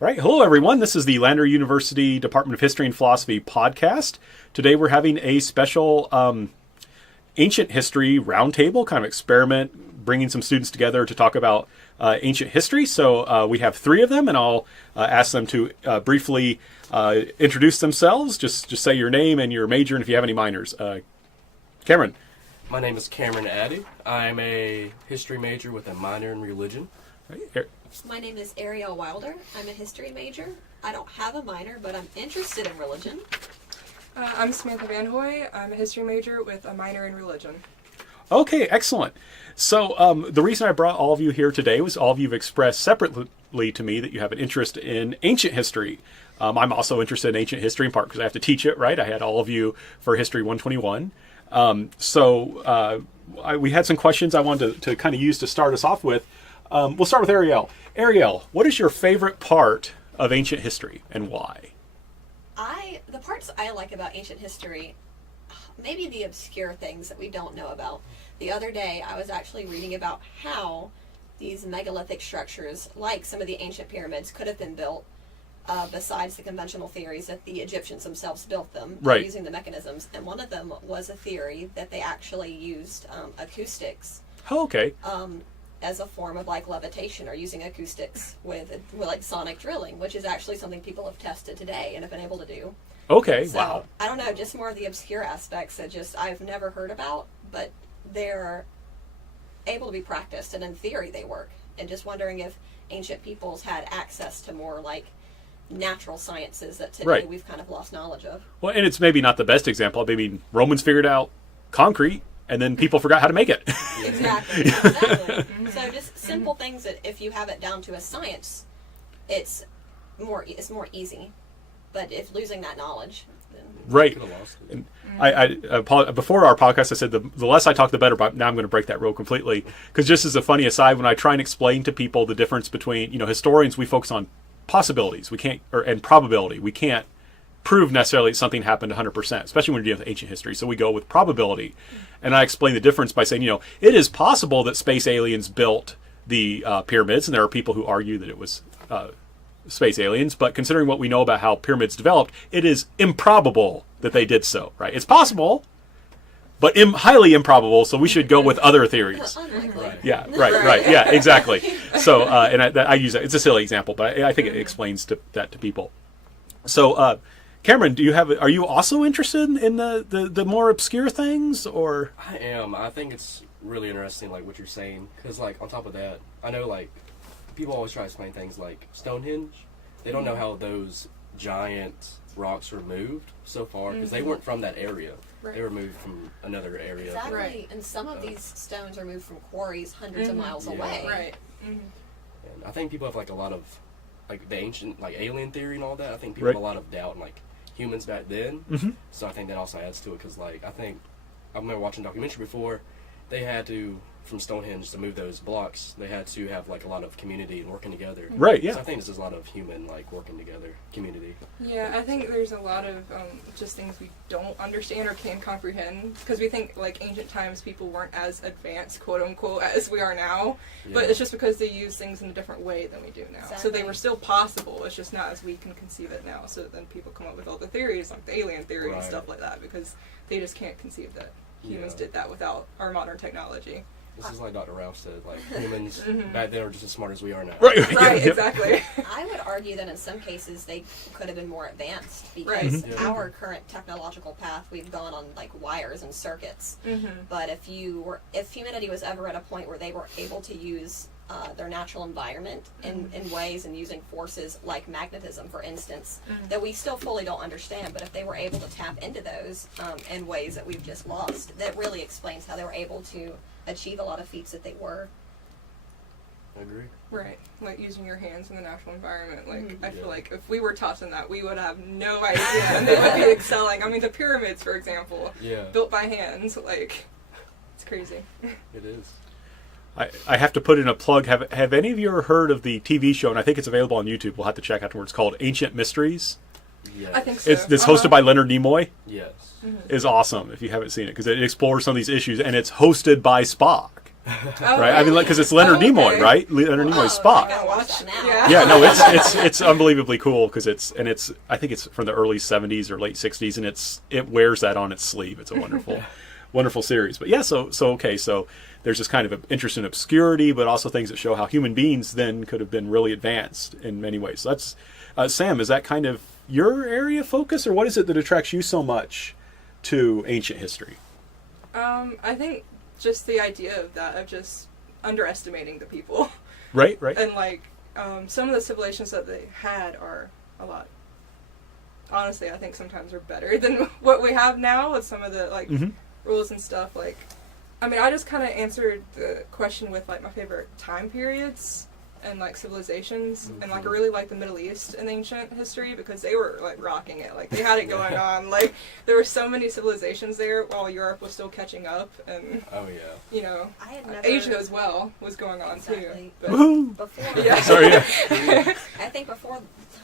Right. Hello, everyone. This is the Lander University Department of History and Philosophy podcast. Today we're having a special ancient history roundtable kind of experiment, bringing some students together to talk about ancient history. So we have three of them, and I'll ask them to briefly introduce themselves. Just say your name and your major, and if you have any minors. Cameron. My name is Cameron Addy. I'm a history major with a minor in religion. Right. My name is Arielle Wilder. I'm a history major. I don't have a minor, but I'm interested in religion. I'm Samantha Van Hoy. I'm a history major with a minor in religion. Okay, excellent. So the reason I brought all of you here today was all of you have expressed separately to me that you have an interest in ancient history. I'm also interested in ancient history in part because I have to teach it, right? I had all of you for History 121. We had some questions I wanted to kind of use to start us off with. We'll start with Arielle. Arielle, what is your favorite part of ancient history and why? The parts I like about ancient history, maybe the obscure things that we don't know about. The other day, I was actually reading about how these megalithic structures, like some of the ancient pyramids, could have been built besides the conventional theories that the Egyptians themselves built them using the mechanisms. And one of them was a theory that they actually used acoustics. Oh, okay. As a form of like levitation or using acoustics with like sonic drilling, which is actually something people have tested today and have been able to do. Okay, So, wow. I don't know, just more of the obscure aspects that I've never heard about, but they're able to be practiced and in theory they work. And just wondering if ancient peoples had access to more like natural sciences that today we've kind of lost knowledge of. Well, and it's maybe not the best example. I mean, Romans figured out concrete, and then people forgot how to make it. Exactly. So just simple things that if you have it down to a science, it's more easy. But if losing that knowledge, then Right. Could have lost it. And I before our podcast, I said the less I talk, the better. But now I'm going to break that rule completely. Because just as a funny aside, when I try and explain to people the difference between, historians, we focus on possibilities. We can't, and probability. We can't prove necessarily that something happened 100%, especially when you're dealing with ancient history. So we go with probability. And I explain the difference by saying, it is possible that space aliens built the pyramids, and there are people who argue that it was space aliens, but considering what we know about how pyramids developed, it is improbable that they did so, right? It's possible, but highly improbable, so we should go with other theories. unlikely. Yeah, right, yeah, exactly. So, and I use that, it's a silly example, but I think it explains that to people. So, Cameron, are you also interested in the more obscure things, or? I am. I think it's really interesting, like what you're saying, because like on top of that, I know like people always try to explain things like Stonehenge. They don't know how those giant rocks were moved so far because they weren't from that area. Right. They were moved from another area. Exactly. Right. And some of these stones are moved from quarries hundreds of miles Yeah. away. Right. And I think people have like a lot of like the ancient like alien theory and all that. I think people Right. have a lot of doubt in like humans back then. Mhm. So I think that also adds to it because like I remember watching a documentary before. They had to, from Stonehenge, to move those blocks, they had to have like a lot of community and working together. Right, yeah. So I think this is a lot of human like working together, community. Yeah, I think there's a lot of just things we don't understand or can't comprehend because we think like ancient times people weren't as advanced, quote unquote, as we are now. But Yeah. it's just because they use things in a different way than we do now. So they Exactly. were still possible. It's just not as we can conceive it now. So then people come up with all the theories, like the alien theory and Right. stuff like that, because they just can't conceive that humans Yeah. did that without our modern technology. This is like Dr. Ralph said, like humans back then are just as smart as we are now. Right. Right, Yep. exactly. I would argue that in some cases they could have been more advanced Right. because Mhm. our current technological path, we've gone on like wires and circuits. But if humanity was ever at a point where they were able to use their natural environment in ways and using forces like magnetism, for instance, that we still fully don't understand, but if they were able to tap into those in ways that we've just lost, that really explains how they were able to achieve a lot of feats that they were. I agree. Right, like using your hands in the natural environment. Like, I feel Yeah. like if we were taught in that, we would have no idea, and they would be excelling. I mean, the pyramids, for example, Yeah, built by hands, like, it's crazy. it is. I have to put in a plug. Have any of you ever heard of the TV show, and I think it's available on YouTube, we'll have to check afterwards, called Ancient Mysteries? Yes. I think so. It's hosted by Leonard Nimoy. Yes. Is awesome if you haven't seen it, because it explores some of these issues, and it's hosted by Spock. right? I mean, because it's Leonard Nimoy, okay. right? Leonard Nimoy's I Spock. gotta watch that now. Yeah. Yeah, no, it's unbelievably cool because it's I think it's from the early '70s or late '60s, and it wears that on its sleeve. It's a wonderful series. But yeah, so okay, so there's this kind of interest in obscurity, but also things that show how human beings then could have been really advanced in many ways. So that's Sam. Is that kind of your area of focus, or what is it that attracts you so much to ancient history? I think just the idea of that, of just underestimating the people. Right. And like some of the civilizations that they had are a lot, honestly, I think sometimes are better than what we have now with some of the like rules and stuff. Like, I mean, I just kind of answered the question with like my favorite time periods and like civilizations, and like I really like the Middle East in ancient history because they were like rocking it. Like they had it going on. Like there were so many civilizations there while Europe was still catching up, and you know, I had never, Asia as well was going on too. Exactly. But, Woohoo! Before, Yeah. Sorry. Yeah. I think before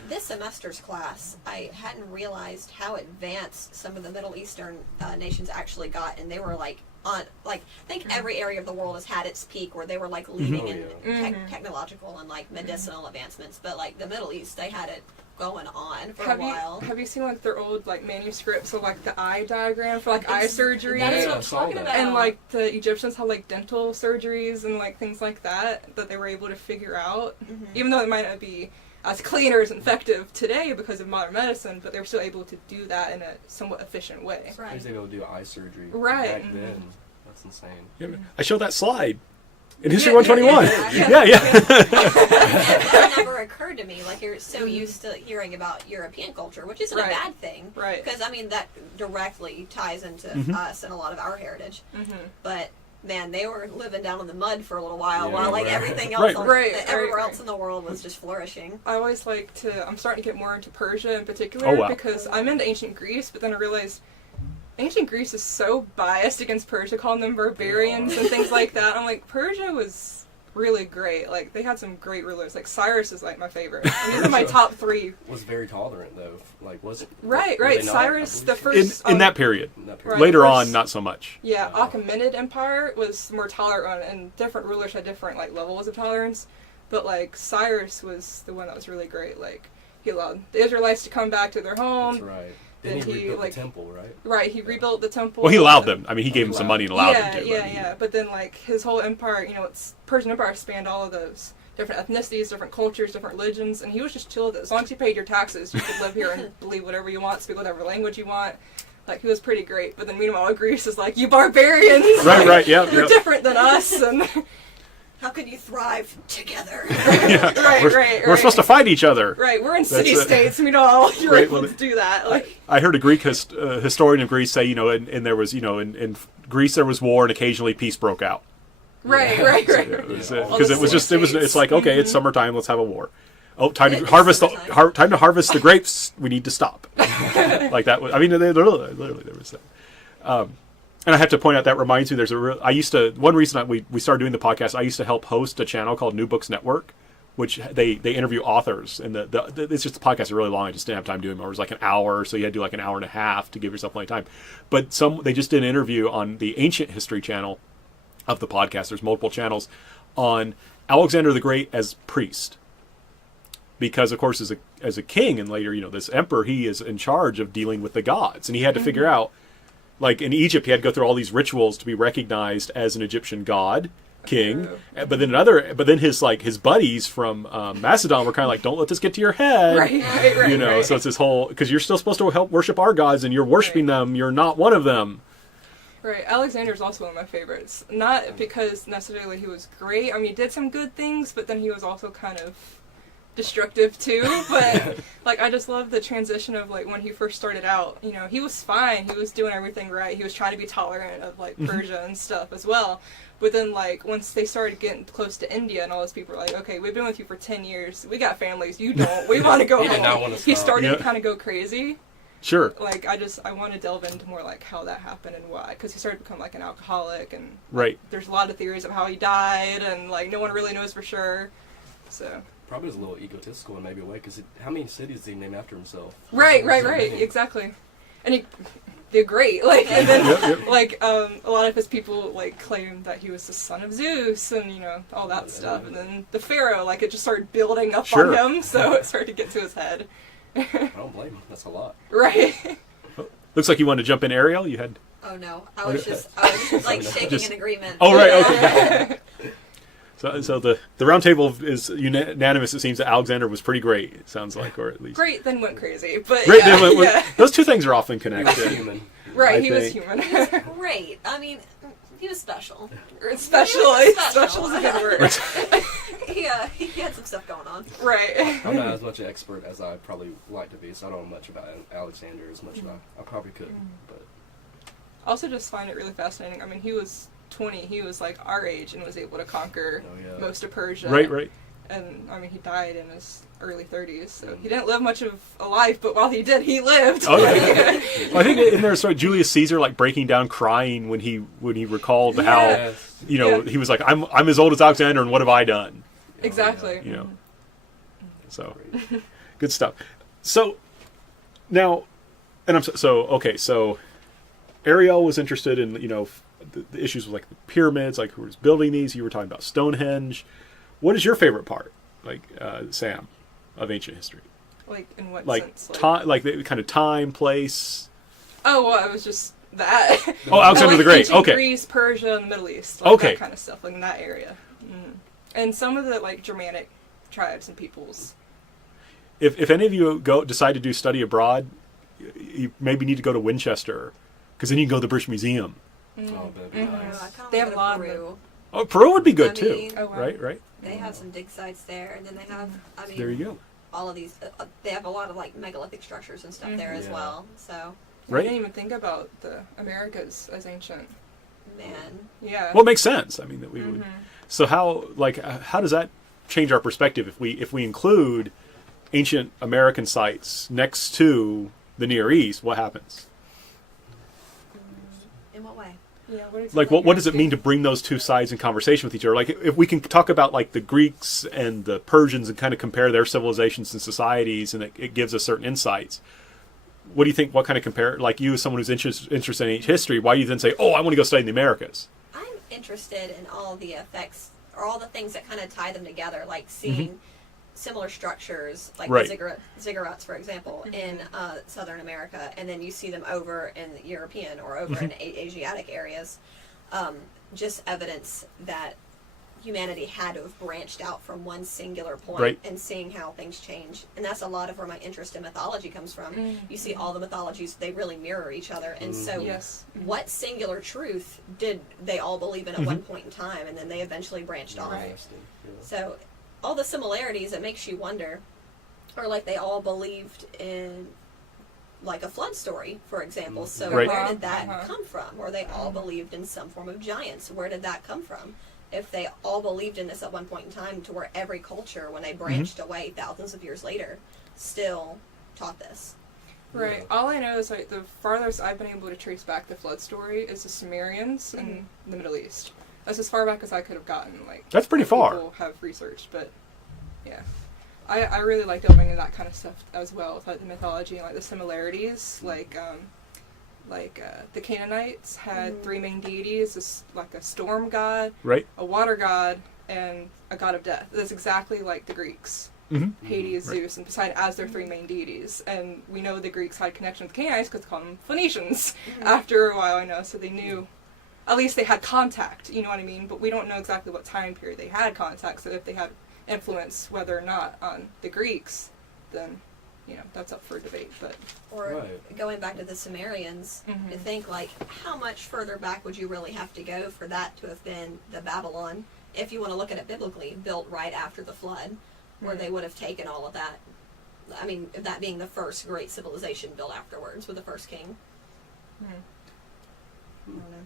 this semester's class, I hadn't realized how advanced some of the Middle Eastern nations actually got, and they were like on, like, I think every area of the world has had its peak where they were like leading in technological and like medicinal advancements, but like the Middle East, they had it going on for a while. Have you seen like their old like manuscripts of like the eye diagram for like eye surgery? That's Yeah, what I I'm saw talking that. about. And like the Egyptians had like dental surgeries and like things like that they were able to figure out, even though it might not be as clean or as effective today because of modern medicine, but they were still able to do that in a somewhat efficient way. Right. He was able to do eye surgery Right. back then. That's insane. Yeah, I showed that slide in History Yeah, 121. yeah. That never occurred to me. Like, you're so used to hearing about European culture, which isn't a Right. bad thing. Right. Because, I mean, that directly ties into us and a lot of our heritage. But, man, they were living down in the mud for a little while, Yeah, while, like, right. everything else, everywhere right. else in the world was just flourishing. I always like to, I'm starting to get more into Persia in particular Oh, wow. because I'm into ancient Greece, but then I realized ancient Greece is so biased against Persia, calling them barbarians and things like that. I'm like, Persia was really great. Like, they had some great rulers. Like, Cyrus is, like, my favorite. And these are my top three. Was very tolerant though. Like, was it? Right. were they not? Cyrus, I the believe first... in that period. so. In that Right. Later first- on, not so much. Yeah, Achaemenid Empire was more tolerant, and different rulers had different, like, levels of tolerance. But, like, Cyrus was the one that was really great. Like, he allowed the Israelites to come back to their home. That's right. Then Then he he, rebuilt like- the temple, right? Right, he rebuilt the temple. Well, he allowed them. I mean, he gave them some money and allowed yeah, them to. Yeah, I mean, yeah. But then, like, his whole empire, you know, Persian Empire spanned all of those different ethnicities, different cultures, different religions, and he was just chill with it. As long as you paid your taxes, you could live here and believe whatever you want, speak whatever language you want. Like, he was pretty great. But then, meanwhile, Greece is like, you barbarians! Right, like, right, yeah. You're yeah. different than us, and... How could you thrive together? Yeah. Right. We're supposed to fight each other. Right, we're in That's city-states, and we don't all you're Right, able well, to do that. Like, I heard a Greek historian of Greece say, you know, and there was, you know, in Greece there was war and occasionally peace broke out. right. Because All it the was just, it's city-states. like, okay, it's summertime, let's have a war. Oh, time to It's harvest summertime. time to harvest the grapes. We need to stop. Like that. I mean, literally there was that. And I have to point out that reminds me. I used to, one reason we started doing the podcast. I used to help host a channel called New Books Network, which they interview authors, and it's just the podcast is really long. I just didn't have time to do them. It was like an hour, so you had to do like an hour and a half to give yourself plenty of time. But they just did an interview on the Ancient History channel of the podcast. There's multiple channels on Alexander the Great as priest, because of course as a king and later, you know, this emperor, he is in charge of dealing with the gods, and he had to figure out, like in Egypt, he had to go through all these rituals to be recognized as an Egyptian god king. But then his buddies from Macedon were kind of like, don't let this get to your head, Right. you know. So it's this whole, because you're still supposed to help worship our gods, and you're worshiping them. You're not one of them. Right, Alexander's also one of my favorites. Not because necessarily he was great. I mean, he did some good things, but then he was also kind of destructive too. But like, I just love the transition of like when he first started out. You know, he was fine. He was doing everything right. He was trying to be tolerant of like Persia and stuff as well. But then like once they started getting close to India and all those people were like, okay, we've been with you for 10 years. We got families. You don't. We want to go He did not home. want to He stop. started Yeah. to kind of go crazy. Sure. Like, I want to delve into more, like, how that happened and why. Because he started to become, like, an alcoholic, and Right. there's a lot of theories of how he died, and, like, no one really knows for sure. So... Probably was a little egotistical in maybe a way, because how many cities did he name after himself? Right, exactly. And he they're great. Like, and then, Yep. like, a lot of his people, like, claimed that he was the son of Zeus and, all that stuff. And then the Pharaoh, like, it just started building up Sure. on him, so it started to get to his head. I don't blame him. That's a lot. Right. Looks like you wanted to jump in, Arielle. You had. Oh no, I was just like shaking Just- in agreement. Oh, right, okay. So the roundtable is unanimous. It seems that Alexander was pretty great. It sounds like, or at least Great, then went crazy. But great. yeah, then yeah. those two things are often He was connected. human. Right, I he was think. human. Great. I mean, he was special. Special. Special. Special is a good word. He had some stuff going on. Right. I'm not as much an expert as I probably like to be, so I don't know much about Alexander as much as I probably could. But Also just find it really fascinating. I mean, he was 20. He was like our age and was able to conquer most of Persia. Right. And I mean, he died in his early 30s, so he didn't live much of a life. But while he did, he lived. Oh, yeah. Well, I think in there, sort of Julius Caesar like breaking down, crying when he recalled how Yes. Yeah. he was like, I'm as old as Alexander, and what have I done? Exactly. You know. So good stuff. So now, and so Arielle was interested in the issues with like the pyramids, like who was building these. You were talking about Stonehenge. What is your favorite part, like Sam, of ancient history? Like in what Like sense? time, like the kind of time, place. Oh well, it was just that. Oh, Alexander Like the Great. ancient Okay. Greece, Persia, and the Middle East. Like Okay. That kind of stuff, like in that area. And some of the like Germanic tribes and peoples. If any of you decide to do study abroad, you maybe need to go to Winchester, because then you can go to the British Museum. Oh, that'd be I nice. kind of They have go a lot to of Peru. Oh, Peru would be good I too, mean- Oh, wow. right? They have some dig sites there, and then they have. I mean, There you go. all of these. They have a lot of like megalithic structures and stuff there as Yeah. well. So, I Right. didn't even think about the Americas as ancient. man, Yeah. Well, it makes sense. I mean, that we would. So how does that change our perspective if we include ancient American sites next to the Near East? What happens? in what way? Yeah. What Like, exactly what does it mean to bring those two sides in conversation with each other? Like, if we can talk about like the Greeks and the Persians and kind of compare their civilizations and societies, and it gives us certain insights. What do you think? What kind of compare? Like you, as someone who's interested in ancient history, why do you then say, "Oh, I want to go study in the Americas"? I'm interested in all the effects or all the things that kind of tie them together, like seeing similar structures, like Right. the ziggurats, for example, in Southern America, and then you see them over in the European or over in Asiatic areas. Just evidence that humanity had to have branched out from one singular point, Right. and seeing how things change. And that's a lot of where my interest in mythology comes from. You see all the mythologies, they really mirror each other. And so Yes. what singular truth did they all believe in at one point in time, and then they eventually branched off? Right. Interesting. Yeah. So all the similarities, it makes you wonder, or like they all believed in like a flood story, for example. So Right. where did that Uh-huh. come from? Or they all believed in some form of giants. Where did that come from? If they all believed in this at one point in time, to where every culture, when they branched away thousands of years later, still taught this. Right. Yeah. All I know is like the farthest I've been able to trace back the flood story is the Sumerians in the Middle East. That's as far back as I could have gotten. Like That's pretty what far. People have researched, but yeah, I really like delving into that kind of stuff as well, with like the mythology and like the similarities. Like the Canaanites had three main deities: like a storm god, Right. a water god, and a god of death. That's exactly like the Greeks. Mm-hmm. Hades, Right. Zeus, and Poseidon as their three main deities. And we know the Greeks had connection with the Canaanites because they called them Phoenicians. After a while, I know, so they knew, at least they had contact, you know what I mean? But we don't know exactly what time period they had contact, so if they had influence, whether or not, on the Greeks, then, that's up for debate. But Or Right. going back to the Sumerians, to think like how much further back would you really have to go for that to have been the Babylon, if you want to look at it biblically, built right after the flood, where they would have taken all of that. I mean, that being the first great civilization built afterwards with the first king. I don't know.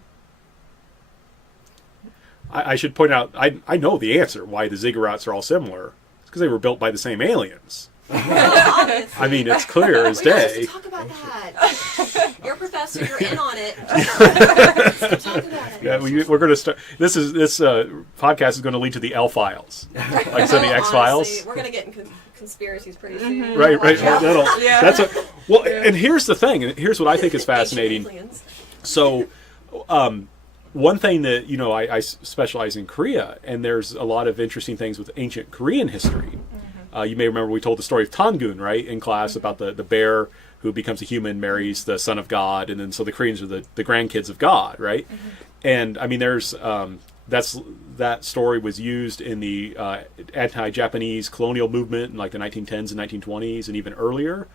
I should point out, I know the answer why the ziggurats are all similar. It's because they were built by the same aliens. Well, obviously. I mean, it's clear as We don't have day. to talk about that. You're a professor. You're in on it. Let's talk about it. Yeah, we're going to start. This podcast is going to lead to the L Files, like so the Well, X Files. honestly, we're gonna get in conspiracies pretty soon. Right. Watch out. Yeah. That's a well. And here's the thing. And here's what I think is fascinating. Ancient aliens. So, one thing that I specialize in Korea, and there's a lot of interesting things with ancient Korean history. You may remember we told the story of Tangun, right, in class about the bear who becomes a human, marries the son of God, and then so the Koreans are the grandkids of God, right? And I mean, there's that story was used in the anti-Japanese colonial movement in like the 1910s and 1920s and even earlier.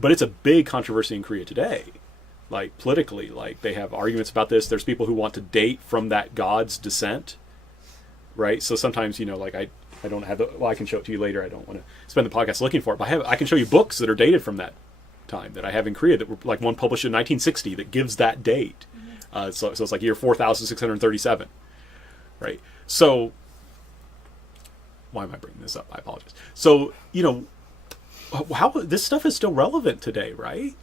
But it's a big controversy in Korea today. Like politically, like they have arguments about this. There's people who want to date from that god's descent, right? So sometimes, like I don't have I can show it to you later. I don't want to spend the podcast looking for it, but I can show you books that are dated from that time that I have in Korea that were like one published in 1960 that gives that date. So it's like year 4,637, right? So why am I bringing this up? I apologize. So, how this stuff is still relevant today, right?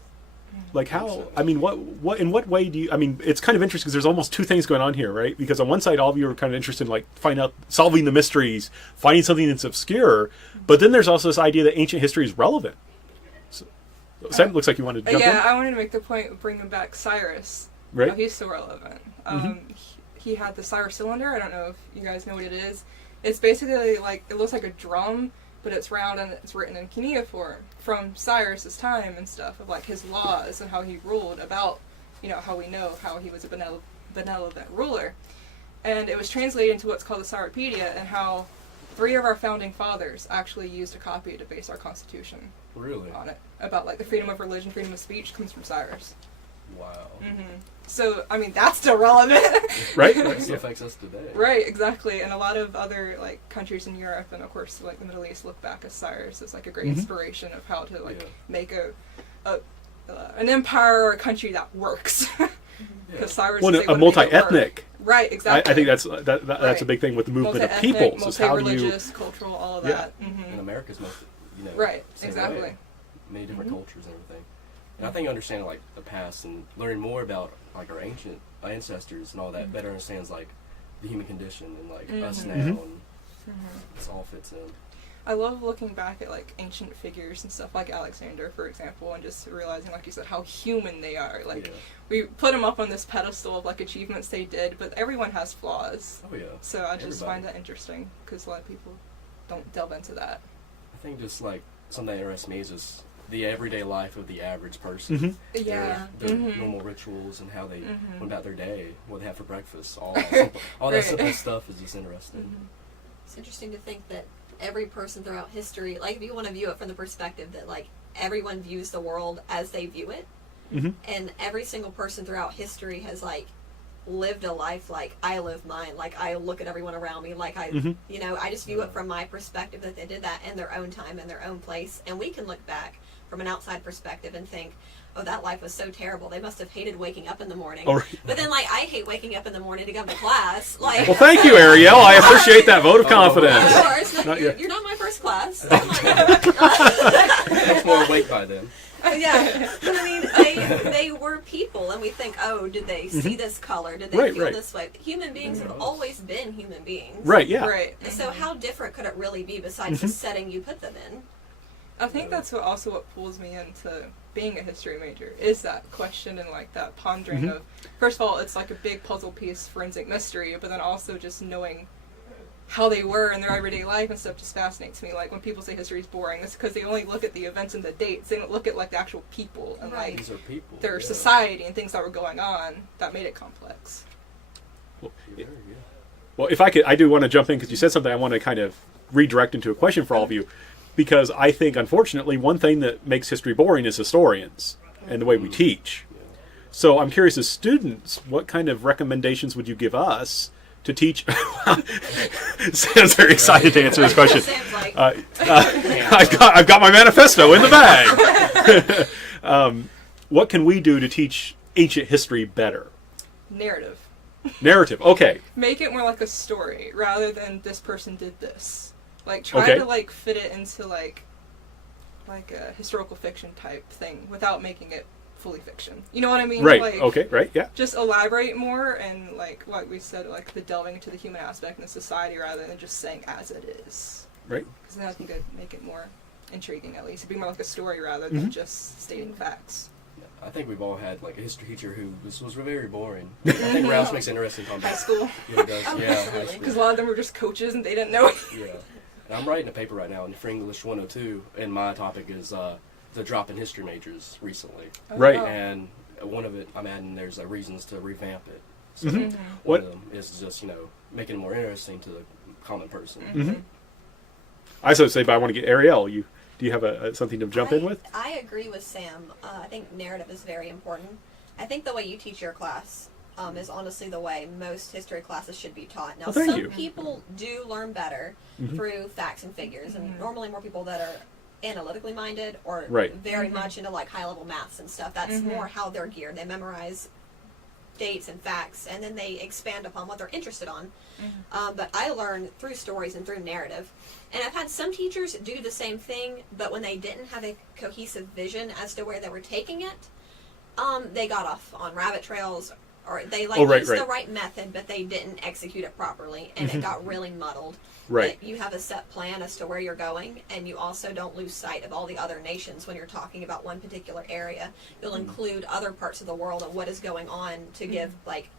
Like how, I mean, what, in what way do you, I mean, it's kind of interesting because there's almost two things going on here, right? Because on one side, all of you are kind of interested in like solving the mysteries, finding something that's obscure. But then there's also this idea that ancient history is relevant. So, Sam, looks like you wanted to jump in. I wanted to make the point of bringing back Cyrus. Right. How he's still relevant. He had the Cyrus cylinder. I don't know if you guys know what it is. It's basically like, it looks like a drum, but it's round and it's written in cuneiform from Cyrus's time and stuff of like his laws and how he ruled about, how we know how he was a benevolent ruler. And it was translated into what's called the Cyropedia, and how 3 of our founding fathers actually used a copy to base our Constitution on it. About like the freedom of religion, freedom of speech comes from Cyrus. Wow. So, I mean, that's still relevant. Right? That still affects us today. Right, exactly. And a lot of other like countries in Europe and of course like the Middle East look back at Cyrus as like a great inspiration of how to like make an empire or a country that works. Because Cyrus is able a to multi-ethnic. make it work. Right, exactly. I think that's a big thing with the movement of peoples. Is how do you, multi-religious, cultural, all of that. And America's most, right, same exactly. way. Many different cultures and everything. And I think understanding like the past and learning more about like our ancient ancestors and all that better understands like the human condition and like us now and this all fits in. I love looking back at like ancient figures and stuff like Alexander, for example, and just realizing, like you said, how human they are. Like we put them up on this pedestal of like achievements they did, but everyone has flaws. Oh yeah. So I just find that interesting because a lot of people don't delve into that. I think just like something that interests me is just the everyday life of the average person. Yeah. Their normal rituals and how they went about their day, what they have for breakfast, all Right. that simple stuff is just interesting. It's interesting to think that every person throughout history, like if you want to view it from the perspective that like everyone views the world as they view it, and every single person throughout history has like lived a life like I live mine, like I look at everyone around me, like I I just view it from my perspective that they did that in their own time, in their own place, and we can look back from an outside perspective and think, oh, that life was so terrible. They must have hated waking up in the morning. Oh, right. But then, like, I hate waking up in the morning to go to class. Like, well, thank you, Arielle. I appreciate that vote of confidence. Of course, you're not my first class. Much more awake by then. Yeah, but I mean, they were people, and we think, oh, did they see this color? Did they feel this way? Human beings have always been human beings. Right, yeah. Right. So how different could it really be besides the setting you put them in? I think that's what pulls me into being a history major, is that question and like that pondering of, first of all, it's like a big puzzle piece, forensic mystery, but then also just knowing how they were in their everyday life and stuff just fascinates me. Like when people say history is boring, it's because they only look at the events and the dates. They don't look at like the actual people and like These are people. their society and things that were going on that made it complex. Well, if I could, I do want to jump in because you said something I want to kind of redirect into a question for all of you. Because I think, unfortunately, one thing that makes history boring is historians and the way we teach. So I'm curious, as students, what kind of recommendations would you give us to teach? Sam's very excited to answer this question. Sam's like, I've got my manifesto in the bag. What can we do to teach ancient history better? Narrative, okay. Make it more like a story rather than this person did this. Like, try to, like, fit it into, like a historical fiction type thing without making it fully fiction. You know what I mean? Right, like, okay, right, yeah. Just elaborate more and, like we said, like, the delving into the human aspect and the society rather than just saying as it is. Right. Because then I think I'd make it more intriguing, at least. It'd be more like a story rather than just stating facts. I think we've all had like a history teacher who was very boring. I think Rouse makes it interesting talking High about school. Yeah, it does. Oh, Yeah, high absolutely. school. Because a lot of them were just coaches and they didn't know. Yeah. And I'm writing a paper right now for English 102, and my topic is the drop in history majors recently. Right. Oh. And one of it, I'm adding there's reasons to revamp it. So Mhm. one What- of them is just, making it more interesting to the common person. Mhm. I was going to say, but I want to get Arielle. Do you have something to jump in with? I agree with Sam. I think narrative is very important. I think the way you teach your class is honestly the way most history classes should be taught. Now, Well, thank some you. people do learn better through facts and figures, and normally more people that are analytically minded or Right. very much into like high level maths and stuff. That's more how they're geared. They memorize dates and facts, and then they expand upon what they're interested on. But I learn through stories and through narrative. And I've had some teachers do the same thing, but when they didn't have a cohesive vision as to where they were taking it, they got off on rabbit trails, or they used the right method, but they didn't execute it properly, and it got really muddled. Right. But you have a set plan as to where you're going, and you also don't lose sight of all the other nations when you're talking about one particular area. You'll include other parts of the world and what is going on to give like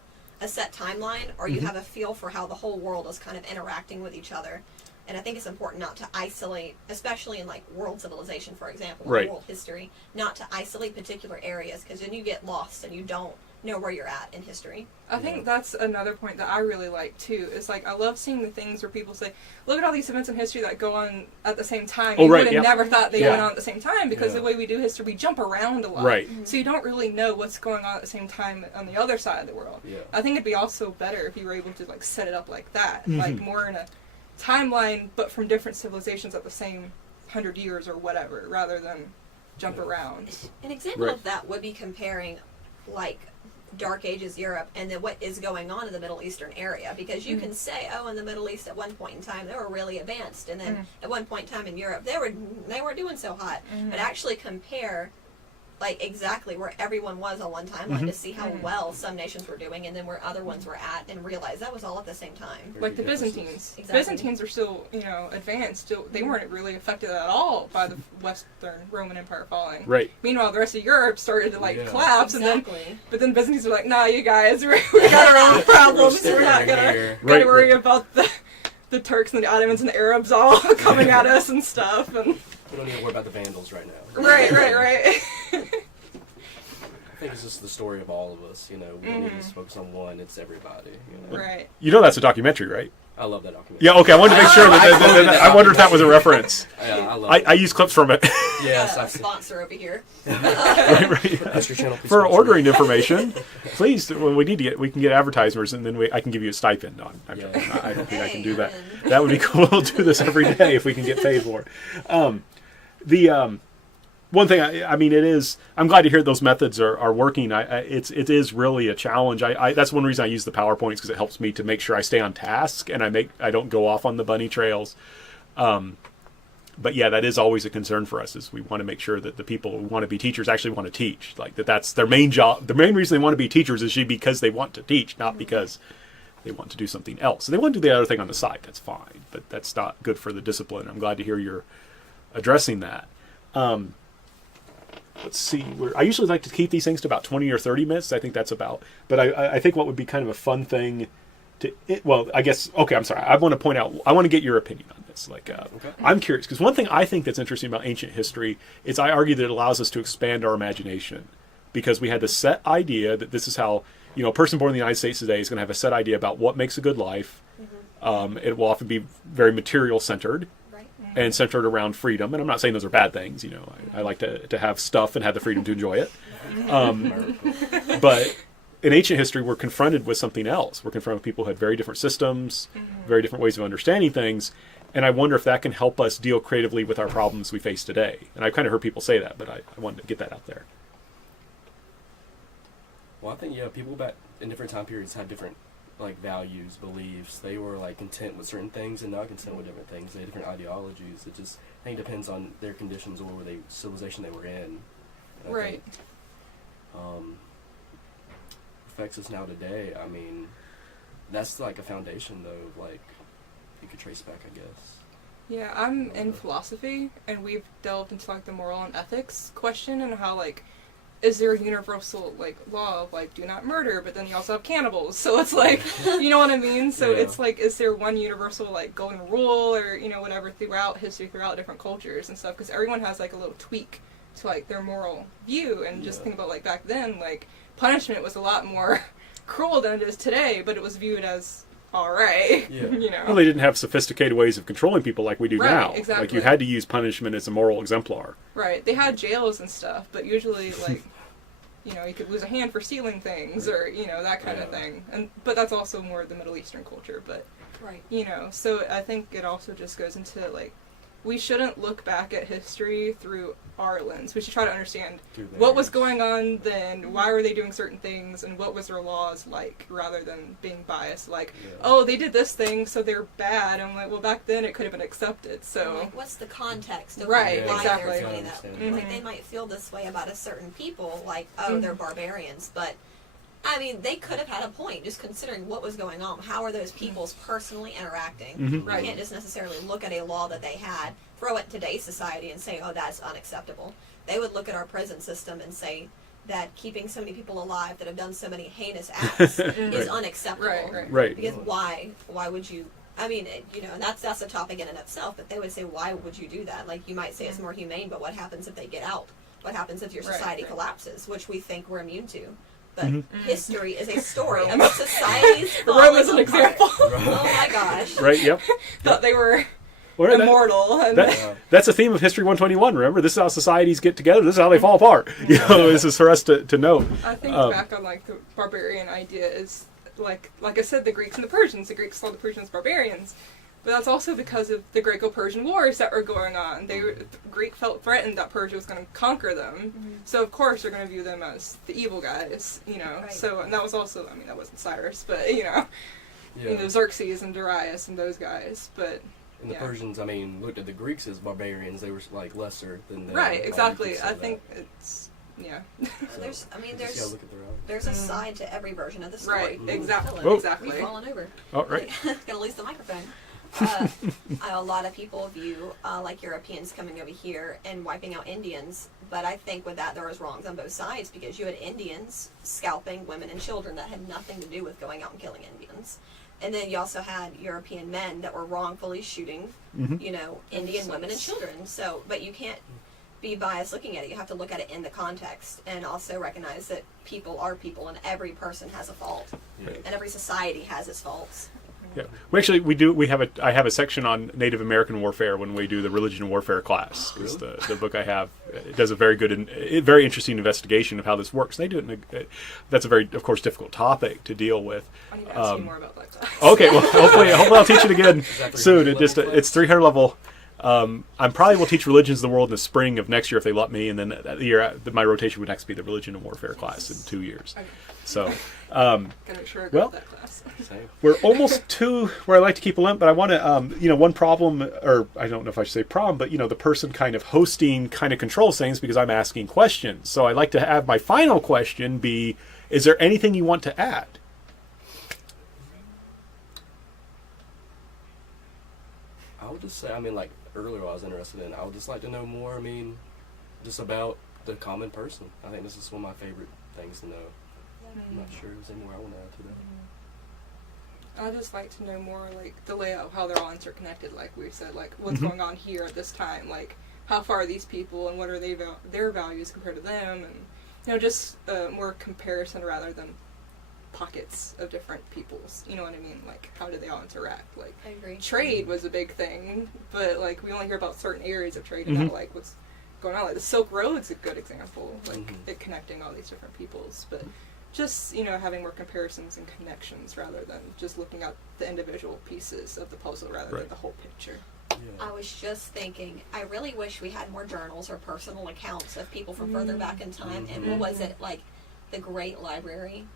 a set timeline, or you have a feel for how the whole world is kind of interacting with each other. And I think it's important not to isolate, especially in like world civilization, for example, or Right. world history, not to isolate particular areas, because then you get lost and you don't know where you're at in history. I think that's another point that I really like too. Is like I love seeing the things where people say, "Look at all these events in history that go on at the same time." Oh, You right, would have yep. never thought they Yeah. went on at the same time because Yeah. the way we do history, we jump around a lot. Right. So you don't really know what's going on at the same time on the other side of the world. Yeah. I think it'd be also better if you were able to like set it up like that, like more in a timeline, but from different civilizations at the same 100 years or whatever, rather than jump around. An example Right. of that would be comparing like Dark Ages Europe and then what is going on in the Middle Eastern area, because you can say, oh, in the Middle East at one point in time they were really advanced, and then at one point in time in Europe they weren't doing so hot. But actually compare like exactly where everyone was on one timeline to see how well some nations were doing and then where other ones were at, and realize that was all at the same time. Like the Very differences. Byzantines. Exactly. Byzantines are still, advanced. Still, they weren't really affected at all by the Western Roman Empire falling. Right. Meanwhile, the rest of Europe started to Yeah. collapse, Exactly. but then Byzantines were like, "Nah, you guys, we got our own problems. We're not gonna Here. Right, worry right. about the Turks and the Ottomans and the Arabs all coming at us and stuff." And We don't need to worry about the Vandals right now. right. I think it's just the story of all of us. We don't need to just focus on one. It's everybody. Right. You know that's a documentary, right? I love that documentary. Yeah, okay. I wanted to make sure that I wondered if that was a reference. Yeah, I love I it. use clips from it. Yes, a I've seen sponsor over here. Right, right. History Channel. please For sponsor me. ordering information, please. When we can get advertisements, and then I can give you a stipend on. I don't think I can do that. Hey, That would be cool. We'll do this every day if we can get paid for it. One thing, it is. I'm glad to hear those methods are working. It is really a challenge. That's one reason I use the PowerPoints, because it helps me to make sure I stay on task and I don't go off on the bunny trails. But yeah, that is always a concern for us. Is we want to make sure that the people who want to be teachers actually want to teach. Like that's their main job. The main reason they want to be teachers is because they want to teach, not because they want to do something else. And they want to do the other thing on the side. That's fine, but that's not good for the discipline. I'm glad to hear you're addressing that. Let's see. I usually like to keep these things to about 20 or 30 minutes. I think that's about. But I think what would be kind of a fun thing I guess. Okay, I'm sorry. I want to point out. I want to get your opinion on this. Okay. I'm curious, because one thing I think that's interesting about ancient history is I argue that it allows us to expand our imagination, because we had this set idea that this is how a person born in the United States today is going to have a set idea about what makes a good life. It will often be very material centered. And centered around freedom. And I'm not saying those are bad things. I like to have stuff and have the freedom to enjoy it. But in ancient history, we're confronted with something else. We're confronted with people who had very different systems, very different ways of understanding things. And I wonder if that can help us deal creatively with our problems we face today. And I've kind of heard people say that, but I wanted to get that out there. Well, I think people back in different time periods had different values, beliefs. They were content with certain things and not content with different things. They had different ideologies. It just depends on their conditions or civilization they were in. And I Right. think, affects us now today. That's a foundation though. You could trace back, I guess. Yeah, I'm in philosophy, and we've delved into like the moral and ethics question and how like, is there a universal like law of like do not murder, but then you also have cannibals, so it's like, you know what I mean? So Yeah. it's like, is there one universal like golden rule or you know whatever throughout history, throughout different cultures and stuff? Because everyone has like a little tweak to like their moral view, and just Yeah. think about like back then, like punishment was a lot more cruel than it is today, but it was viewed as alright, Yeah. you know. Well, they didn't have sophisticated ways of controlling people like we do Right, now. Like exactly. you had to use punishment as a moral exemplar. Right. They had jails and stuff, but usually, like, you know, you could lose a hand for stealing things or, you know, that kind of Yeah. thing. But that's also more of the Middle Eastern culture. But, Right. you know, so I think it also just goes into, like, we shouldn't look back at history through our lens. We should try to understand Through what was theirs. going on then, why were they doing certain things, and what was their laws like, rather than being biased. Like, Yeah. oh, they did this thing, so they're bad. I'm like, well, back then it could have been accepted, so... Like, what's the context of Right, why exactly. they're doing that? Mhm. Like, they might feel this way about a certain people, like, oh, they're barbarians, but I mean, they could have had a point, just considering what was going on. How are those peoples personally interacting? Mhm. Right. You can't just necessarily look at a law that they had, throw it in today's society, and say, oh, that's unacceptable. They would look at our prison system and say that keeping so many people alive that have done so many heinous acts is unacceptable. Right. Right. Because why would you? I mean, you know, that's a topic in and of itself. But they would say, why would you do that? Like, you might say it's more humane, but what happens if they get out? What happens if your Right, society right. collapses, which we think we're immune to? But Mm-hmm. history is a story of societies Rome falling is an apart. example. Oh my gosh! Right. Yep. Thought they were Well, that- immortal. And that's a theme of History 121. Remember, this is how societies get together. This is how they fall apart. You know, this is for us to know. I think Um, back on like the barbarian idea is like I said, the Greeks and the Persians. The Greeks saw the Persians barbarians, but that's also because of the Greco-Persian wars that were going on. The Greek felt threatened that Persia was going to conquer them, so of course they're going to view them as the evil guys. You know, Right. so and that was also, I mean, that wasn't Cyrus, but you know, Xerxes and Darius and those guys, but. And the Yeah. Persians, I mean, looked at the Greeks as barbarians. They were like lesser than them. Right, Like, you exactly. could say I that. think it's yeah. So, There's, I mean, you just gotta there's look at their own. there's a side to every version of the story. Right, exactly, Hello. exactly. We've fallen over. Oh, right. Gonna lose the microphone. A lot of people view like Europeans coming over here and wiping out Indians, but I think with that there was wrongs on both sides because you had Indians scalping women and children that had nothing to do with going out and killing Indians, and then you also had European men that were wrongfully shooting, you know, Indian women and children. So, but you can't be biased looking at it. You have to look at it in the context and also recognize that people are people and every person has a fault, Yeah. and every society has its faults. Yeah. I have a section on Native American warfare when we do the religion and warfare class. Because the book I have, it does a very good and very interesting investigation of how this works. And they do it that's a very, of course, difficult topic to deal with. I need to ask you more about that class. Okay, well, hopefully I'll teach it again that soon. 300 level It's 300 level. I probably will teach religions of the world in the spring of next year if they let me, and then the year my rotation would next be the religion and warfare class in 2 years. Okay. So Gotta make sure I well, got that class. Same. we're almost to where I like to keep a limp, but I want to, one problem, or I don't know if I should say problem, but the person kind of hosting kind of controls things because I'm asking questions. So I'd like to have my final question be: is there anything you want to add? I would just say, I mean, like earlier I was interested in, I would just like to know more, I mean, just about the common person. I think this is one of my favorite things to know. I'm not sure if there's any more I want to add to that. I just like to know more, like, the layout, how they're all interconnected, like we said, like, what's going on here at this time, like, how far are these people, and what are their values compared to them, and, just more comparison rather than pockets of different peoples, you know what I mean? Like, how do they all interact? Like, I agree. trade was a big thing, but, like, we only hear about certain areas of trade and not, like, what's going on. Like, the Silk Road's a good example, like, it connecting all these different peoples, but just, having more comparisons and connections rather than just looking at the individual pieces of the puzzle rather than the whole picture. I was just thinking, I really wish we had more journals or personal accounts of people from further back in time. And what was it, like, the Great Library?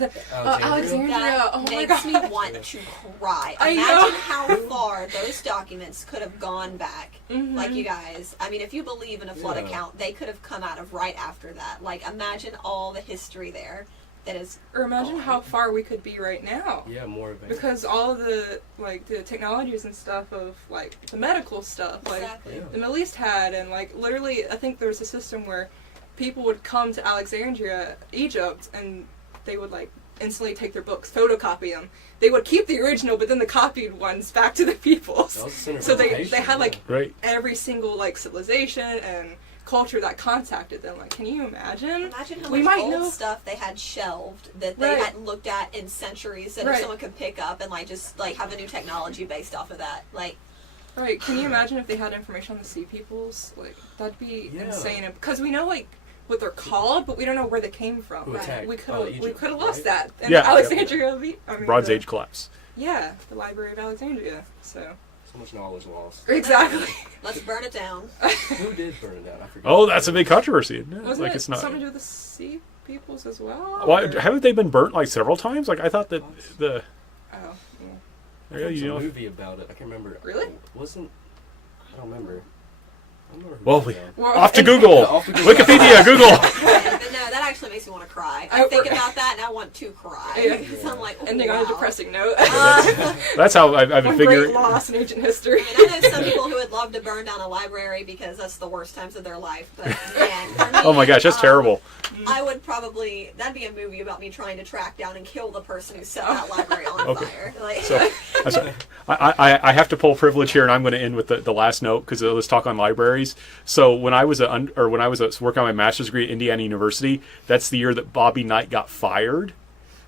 Alexandria, That oh my makes me God. want to cry. I Imagine know. how far those documents could have gone back. Like, you guys, I mean, if you believe in a flood account, they could have come out of right after that. Like, imagine all the history there It is. Or imagine how far we could be right now. Yeah, more advanced. Because all of the the technologies and stuff of the medical stuff Exactly. the Middle East had, and literally I think there was a system where people would come to Alexandria, Egypt, and they would instantly take their books, photocopy them. They would keep the original, but then the copied ones back to the people. So they had Right. every single civilization and culture that contacted them. Can you imagine? Imagine how We much might old know- stuff they had shelved that they Right. hadn't looked at in centuries that Right. if someone could pick up and just have a new technology based off of that. Right, can you imagine if they had information on the sea peoples? That'd be Yeah. insane. Because we know what they're called, but we don't know where they came from. Who attacked, We could Egypt, have lost right? that. And Yeah. Alexandria, Bronze Age collapse. Yeah, the Library of Alexandria. So So much knowledge lost. exactly. Let's burn it down. Who did burn it down? I forget. Oh, that's a big controversy. Isn't it? Wasn't it It's not. something to do with the sea peoples as well? Why, or- haven't they been burnt several times? I thought that the. Oh, yeah. There There was you a know. movie about it. I can't remember. Really? Wasn't. I don't remember. I don't remember who Well, it was. Well, off to and- Google. Off to Google. Wikipedia, Google. But no, that actually makes me want to cry. I think we're- about that and I want to cry. Yeah. Because I'm like, oh, Ending wow. on a depressing note. That's how I've been One figuring. great loss in ancient history. I mean, I know some people who would love to burn down a library because that's the worst times of their life. But man, for me, Oh my gosh, that's terrible. I would probably, that'd be a movie about me trying to track down and kill the person who set that library on Okay. fire. So I have to pull privilege here, and I'm going to end with the last note because let's talk on libraries. So when I was working on my master's degree at Indiana University, that's the year that Bobby Knight got fired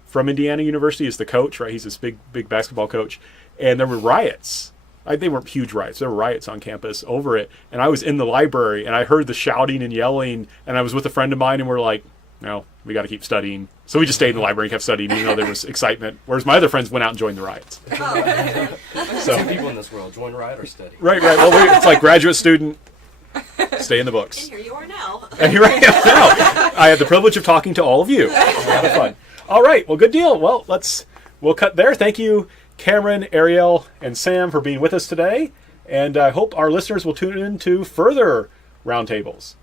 from Indiana University as the coach. Right, he's this big basketball coach, and there were riots. They weren't huge riots. There were riots on campus over it, and I was in the library and I heard the shouting and yelling, and I was with a friend of mine, and we're like, no, we got to keep studying. So we just stayed in the library and kept studying, even though there was excitement. Whereas my other friends went out and joined the riots. Oh, So Two people in this world: join riot or study. right. Well, it's like graduate student, stay in the books. and here you are now. And here I am now. I had the privilege of talking to all of you. A lot of fun. All right. Well, good deal. Well, we'll cut there. Thank you, Cameron, Arielle, and Sam for being with us today. And I hope our listeners will tune in to further roundtables.